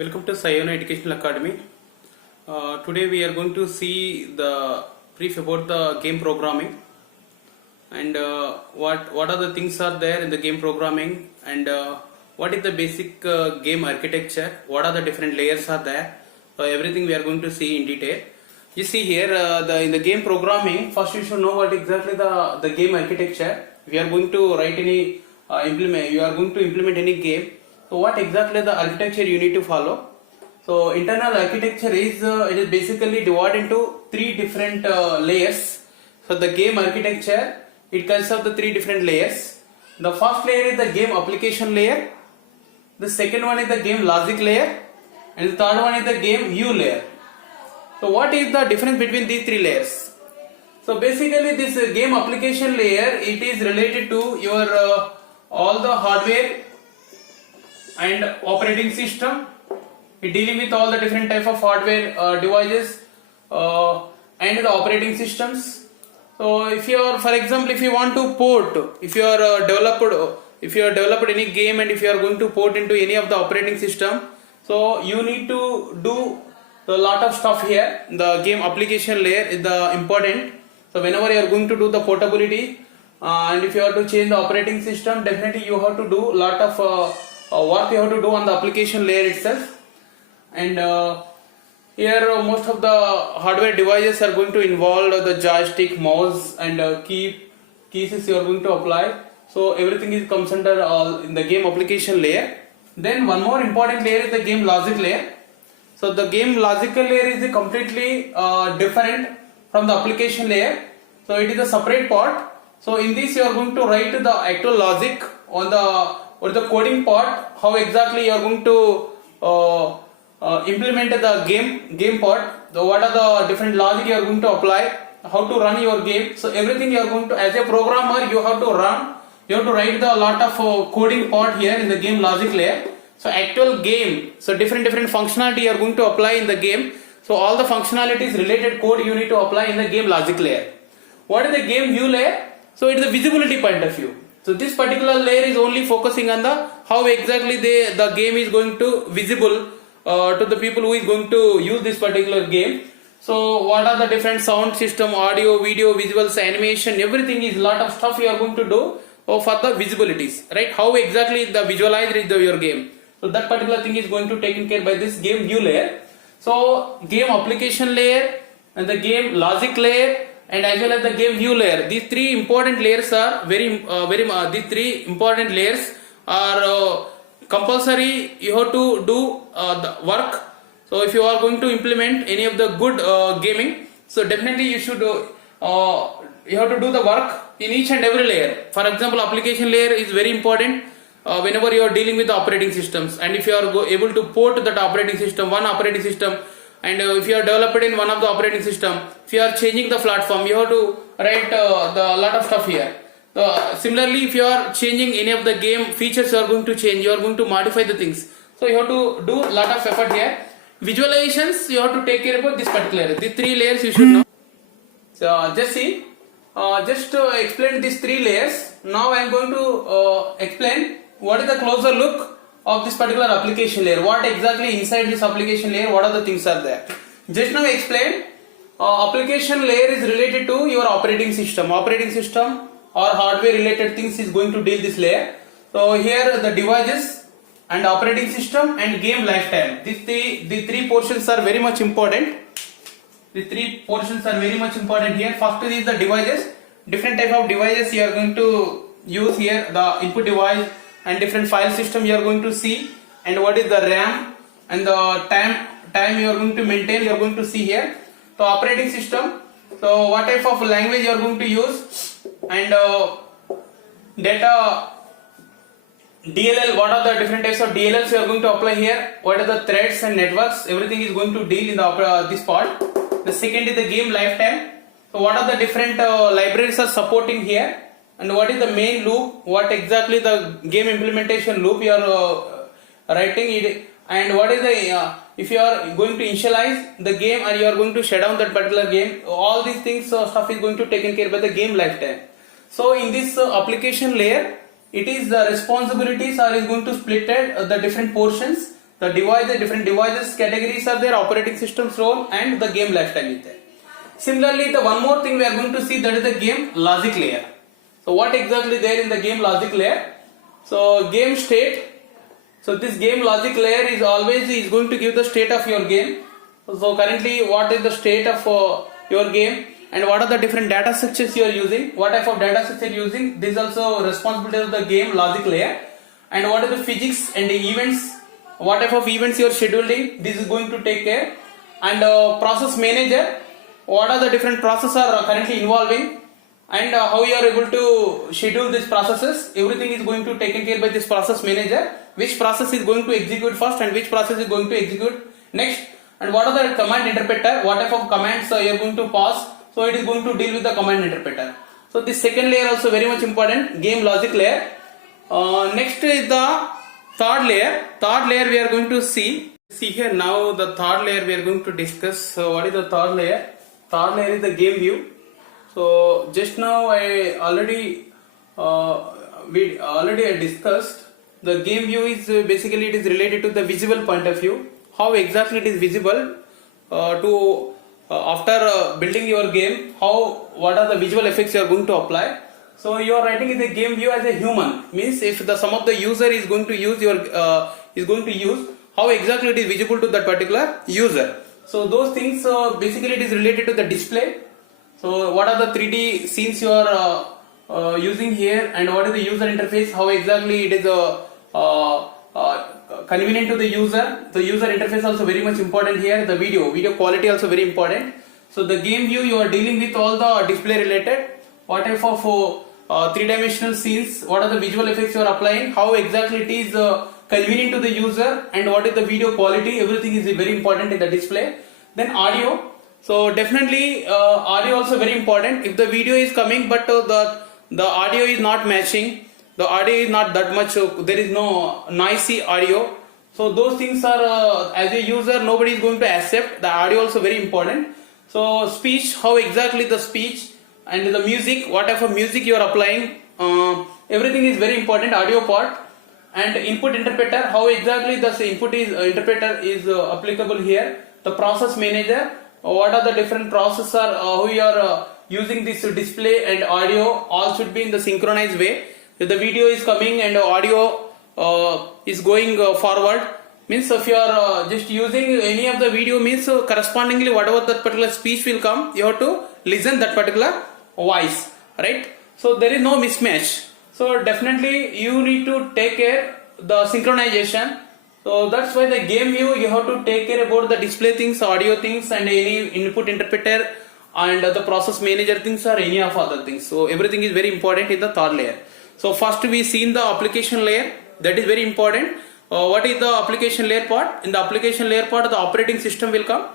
Welcome to Educational Academy. Today we are going to see the brief about the game programming and what are the things are there in the game programming and what is the basic game architecture, what are the different layers are there. So everything we are going to see in detail. You see here in the game programming, first you should know what exactly the game architecture. We are going to write any you are going to implement any game. So what exactly the architecture you need to follow? So internal architecture is it is basically divided into three different layers. So the game architecture, it consists of the three different layers. The first layer is the game application layer. The second one is the game logic layer, and the third one is the game view layer. So what is the difference between these three layers? So basically this game application layer, it is related to your all the hardware and operating system. It dealing with all the different type of hardware devices and the operating systems. So if you are, for example, if you want to port, if you are developed any game and if you are going to port into any of the operating system, so you need to do a lot of stuff here. The game application layer is the important. So whenever you are going to do the portability and if you have to change the operating system, definitely you have to do a lot of work you have to do on the application layer itself. And here most of the hardware devices are going to involve the joystick, mouse and keys you are going to apply. So everything is comes under in the game application layer. Then one more important layer is the game logic layer. So the game logical layer is completely different from the application layer. So it is a separate part. So in this you are going to write the actual logic on the coding part, how exactly you are going to implement the game part. So what are the different logic you are going to apply, how to run your game. So everything you are going to, as a programmer, you have to write the lot of coding part here in the game logic layer. So actual game, so different functionality you are going to apply in the game. So all the functionalities related code you need to apply in the game logic layer. What is the game view layer? So it is the visibility point of view. So this particular layer is only focusing on the how exactly the game is going to visible to the people who is going to use this particular game. So what are the different sound system, audio, video, visuals, animation, everything is lot of stuff you are going to do for the visibilities, right? How exactly the visualize is your game. So that particular thing is going to taken care by this game view layer. So game application layer and the game logic layer and as well as the game view layer. These three important layers are these three important layers are compulsory. You have to do the work. So if you are going to implement any of the good gaming, so definitely you should you have to do the work in each and every layer. For example, application layer is very important whenever you are dealing with the operating systems, and if you are able to port that operating system, one operating system, and if you are developed in one of the operating system, if you are changing the platform, you have to write the lot of stuff here. Similarly, if you are changing any of the game features, you are going to change, you are going to modify the things. So you have to do a lot of effort here. Visualizations, you have to take care about this particular. The three layers you should know. So just see, just to explain these three layers. Now I am going to explain what is the closer look of this particular application layer. What exactly inside this application layer, what are the things are there. Just now I explained application layer is related to your operating system. Operating system or hardware related things is going to deal this layer. So here the devices and operating system and game lifetime. The three portions are very much important. The three portions are very much important here. First is the devices. Different type of devices you are going to use here. The input device and different file system you are going to see, and what is the RAM and the time you are going to maintain, you are going to see here. So operating system, so what type of language you are going to use, and data DLL, what are the different types of DLLs you are going to apply here, what are the threads and networks, everything is going to deal in the this part. The second is the game lifetime. So what are the different libraries are supporting here, and what is the main loop, what exactly the game implementation loop you are writing it, and what is the if you are going to initialize the game and you are going to shut down that particular game. All these things stuff is going to taken care by the game lifetime. So in this application layer, it is the responsibilities are is going to split the different portions. The devices, different devices categories are there, operating system's role, and the game lifestyle is there. Similarly, the one more thing we are going to see, that is the game logic layer. So what exactly there in the game logic layer? So game state. So this game logic layer is always going to give the state of your game. So currently what is the state of your game, and what are the different data structures you are using, what type of data structure you are using. This is also responsibility of the game logic layer. And what are the physics and the events, what type of events you are scheduling, this is going to take care. And process manager, what are the different processes are currently involving, and how you are able to schedule these processes. Everything is going to be taken care by this process manager. Which process is going to execute first and which process is going to execute next, and what are the command interpreter, what type of commands you are going to pass. So it is going to deal with the command interpreter. So this second layer also very much important, game logic layer. Next is the third layer. Third layer we are going to see here now. The third layer we are going to discuss. So what is the third layer? Third layer is the game view. So just now I already discussed. The game view is basically it is related to the visible point of view. How exactly it is visible after building your game. What are the visual effects you are going to apply. So you are writing in the game view as a human. Means if the some of the user is going to use how exactly it is visible to that particular user. So those things basically it is related to the display. So what are the 3D scenes you are using here, and what is the user interface, how exactly it is convenient to the user. The user interface also very much important here. The video quality also very important. So the game view you are dealing with all the display related, what type of three-dimensional scenes, what are the visual effects you are applying, how exactly it is convenient to the user, and what is the video quality. Everything is very important in the display. Then audio. So definitely audio also very important. If the video is coming but the audio is not matching, the audio is not that much, there is no noisy audio. So those things are as a user nobody is going to accept. The audio also very important. So speech, how exactly the speech, and the music, what type of music you are applying, everything is very important, audio part. And input interpreter, how exactly the interpreter is applicable here. The process manager, what are the different processor, how you are using this display and audio, all should be in the synchronized way. If the video is coming and audio is going forward, means if you are just using any of the video, means correspondingly whatever that particular speech will come, you have to listen that particular voice, right? So there is no mismatch. So definitely you need to take care the synchronization. So that's why the game view you have to take care about the display things, audio things, and any input interpreter and the process manager things or any of other things. So everything is very important in the third layer. So first we seen the application layer, that is very important. What is the application layer part? In the application layer part, the operating system will come.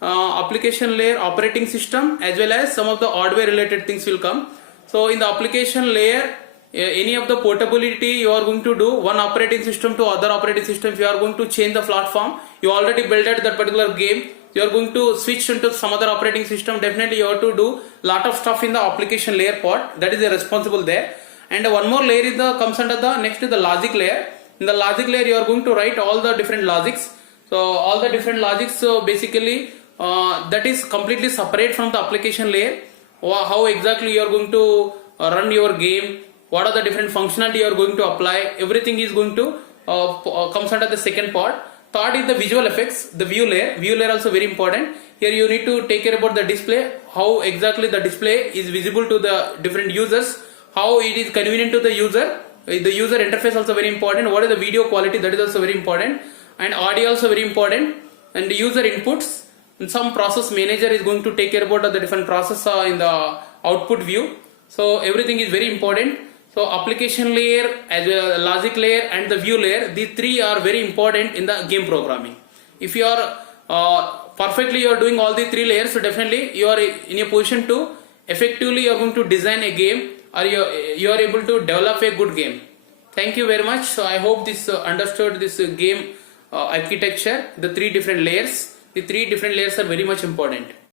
Application layer, operating system, as well as some of the hardware related things will come. So in the application layer, any of the portability you are going to do, one operating system to other operating system. If you are going to change the platform, you already built that particular game, you are going to switch into some other operating system, definitely you have to do lot of stuff in the application layer part. That is responsible there. And one more layer is comes under the next to the logic layer. In the logic layer you are going to write all the different logics. So all the different logics, so basically that is completely separate from the application layer. How exactly you are going to run your game, what are the different functionality you are going to apply, everything is going to comes under the second part. Third is the visual effects, the view layer. View layer also very important. Here you need to take care about the display, how exactly the display is visible to the different users, how it is convenient to the user. The user interface also very important. What is the video quality, that is also very important. And audio also very important. And the user inputs, and some process manager is going to take care about the different process in the output view. So everything is very important. So application layer, as well as logic layer and the view layer, these three are very important in the game programming. If you are perfectly you are doing all the three layers, so definitely you are in a position to effectively you are going to design a game, or you are able to develop a good game. Thank you very much. So I hope this understood this game architecture, the three different layers. The three different layers are very much important.